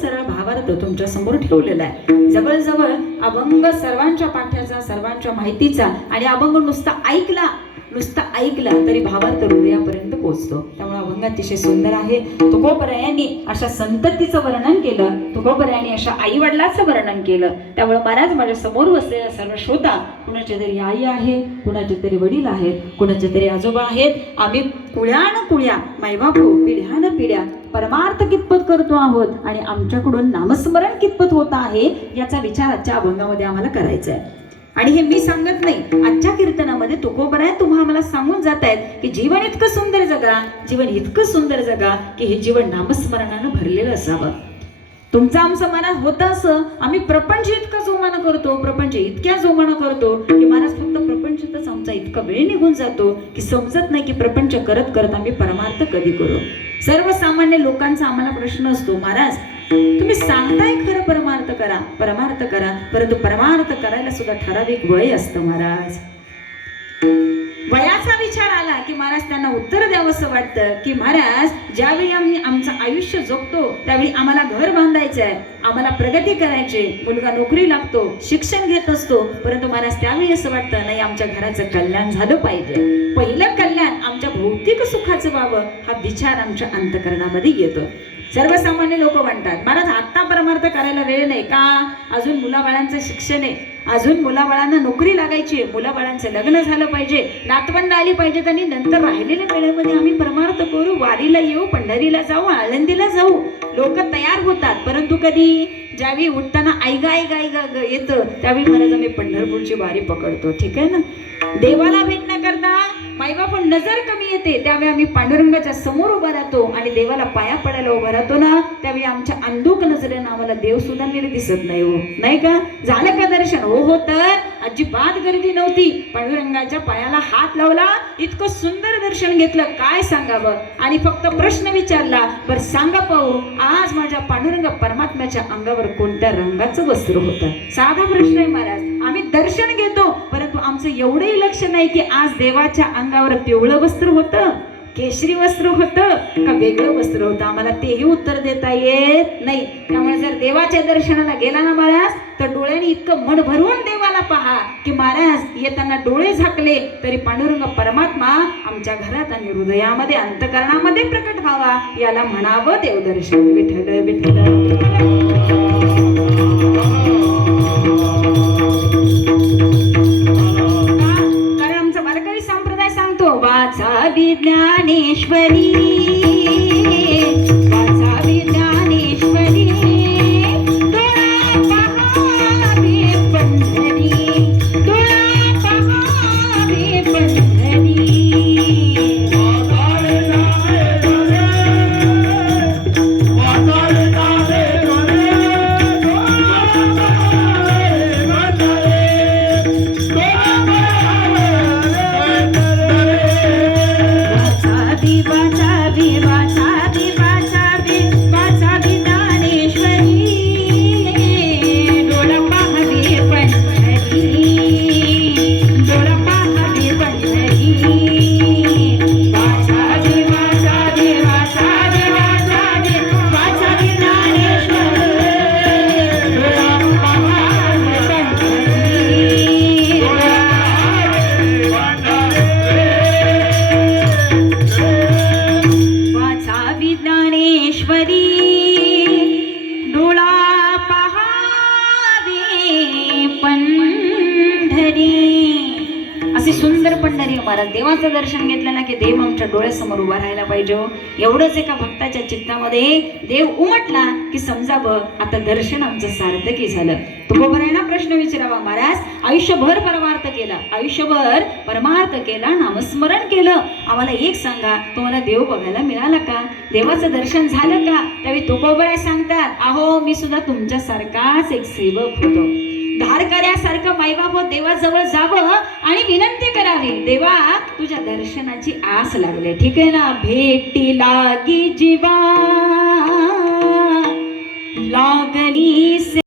सरळ भावार्थ तुमच्या समोर ठेवलेला आहे. जवळजवळ अभंग सर्वांच्या पाठ्याचा, सर्वांच्या माहितीचा, आणि अभंग नुसता ऐकला तरी भावार्थ हृदयापर्यंत पोहोचतो. त्यामुळे अभंग अतिशय सुंदर आहे. तुकोबरायांनी अशा संततीचं वर्णन केलं, तुकोबरायांनी अशा आई वडिलाचं वर्णन केलं. त्यामुळे महाराज माझ्या समोर बसलेला सर्व श्रोता, कुणाचे तरी आई आहे, कुणाचे तरी वडील आहेत, कुणाचे तरी आजोबा आहेत. आम्ही कुळ्या मायबापू पिढ्यान पिढ्या परमार्थ कितपत करतो आहोत आणि आमच्याकडून नामस्मरण कितपत होत आहे याचा विचार आजच्या अभंगामध्ये आम्हाला करायचा आहे. आणि हे मी सांगत नाही, आजच्या कीर्तनामध्ये तुकोबराय तुम्हा आम्हाला सांगून जात आहेत की जीवन इतकं सुंदर जगा, जीवन इतकं सुंदर जगा की हे जीवन नामस्मरणानं भरलेलं असावं. तुमचं आमचं मनात होतं असं, आम्ही प्रपंच इतकं जोमानं करतो, प्रपंच इतक्या जोमानं करतो की महाराज फक्त प्रपंचातच आमचा इतका वेळ निघून जातो की समजत नाही की प्रपंच करत करत आम्ही परमार्थ कधी करू. सर्वसामान्य लोकांचा आम्हाला प्रश्न असतो, महाराज तुम्ही सांगताय खरं परमार्थ करा, परंतु परमार्थ करायला सुद्धा ठराविक वय असतं महाराज. वयाचा विचार आला की महाराज त्यांना उत्तर द्यावंसं वाटतं की महाराज ज्यावेळी आम्ही आमचं आयुष्य जगतो त्यावेळी आम्हाला घर बांधायचं आहे, आम्हाला प्रगती करायची, मुलगा नोकरी लागतो, शिक्षण घेत असतो, परंतु महाराज त्यावेळी असं वाटतं नाही आमच्या घराचं कल्याण झालं पाहिजे, पहिलं कल्याण आमच्या भौतिक सुखाचं व्हावं, हा विचार आमच्या अंतःकरणामध्ये येतो. सर्वसामान्य लोक म्हणतात महाराज आत्ता परमार्थ करायला वेळ नाही का, अजून मुलाबाळांचं शिक्षण आहे, अजून मुलाबाळांना नोकरी लागायची, मुलाबाळांचं लग्न झालं पाहिजे, नातवंड आली पाहिजेत आणि नंतर राहिलेल्या वेळेमध्ये आम्ही परमार्थ करू, वारीला येऊ, पंढरीला जाऊ, आळंदीला जाऊ. लोक तयार होतात, परंतु कधी ज्यावेळी उठताना आईगा येतं त्यावेळी महाराज आम्ही पंढरपूरची वारी पकडतो. ठीक आहे ना. देवाला भेट न करता माईबाप नजर कमी येते त्यावेळी आम्ही पांडुरंगाच्या समोर उभा राहतो आणि देवाला पाया पडायला उभा राहतो ना, त्यावेळी आमच्या अंधुक नजरेनं आम्हाला देव सुद्धा नीट दिसत नाही. हो नाही का, झालं का दर्शन? हो तर अजिबात गर्दी नव्हती, पांडुरंगाच्या पायाला हात लावला, इतकं सुंदर दर्शन घेतलं, काय सांगावं. आणि फक्त प्रश्न विचारला, बरं सांगा पाहू आज माझ्या पांडुरंग परमात्म्याच्या अंगावर कोणत्या रंगाचं वस्त्र होतं? साधा प्रश्न आहे महाराज. आम्ही दर्शन घेतो परंतु आमचं एवढंही लक्ष नाही की आज देवाच्या अंगावर पिवळं वस्त्र होतं, केशरी वस्त्र होतं का वेगळं वस्त्र होतं, आम्हाला तेही उत्तर देता येत नाही. त्यामुळे जर देवाच्या दर्शनाला गेला ना महाराज तर डोळ्याने इतकं मन भरून देवाला पहा की महाराज येताना डोळे झाकले तरी पांडुरंग परमात्मा आमच्या घरात आणि हृदयामध्ये अंतःकरणामध्ये प्रकट व्हावा, याला म्हणावं देवदर्शन. विठ्ठल विठ्ठल. वाचा विज्ञानेश्वरी, वाचा विज्ञानेश्वरी, डोळा पहावे पंढरी, डोळा पहावे पंढरी. अशी सुंदर पंढरी महाराज. देवाचं दर्शन घेतलं ना की देव आमच्या डोळ्यासमोर उभा राहायला पाहिजे. एवढंच एका भक्ताच्या चित्तामध्ये देव उमटला की समजावं आता दर्शन आमचं सार्थकी झालं. तुकोबरायांना प्रश्न विचारावा, महाराज आयुष्यभर परमार्थ केला, आयुष्यभर परमार्थ केला, नामस्मरण केलं, आम्हाला एक सांगा तुम्हाला देव बघायला मिळाला का, देवाचं दर्शन झालं का? त्यावेळी तुकोबराय सांगतात, अहो मी सुद्धा तुमच्यासारखाच एक सेवक होतो. धारकऱ्यासारखं माईबाप देवाजवळ जावं आणि विनंती करावी, देवा तुझ्या दर्शनाची आस लागले. ठीक आहे ना. भेटी लागी जीवा लागली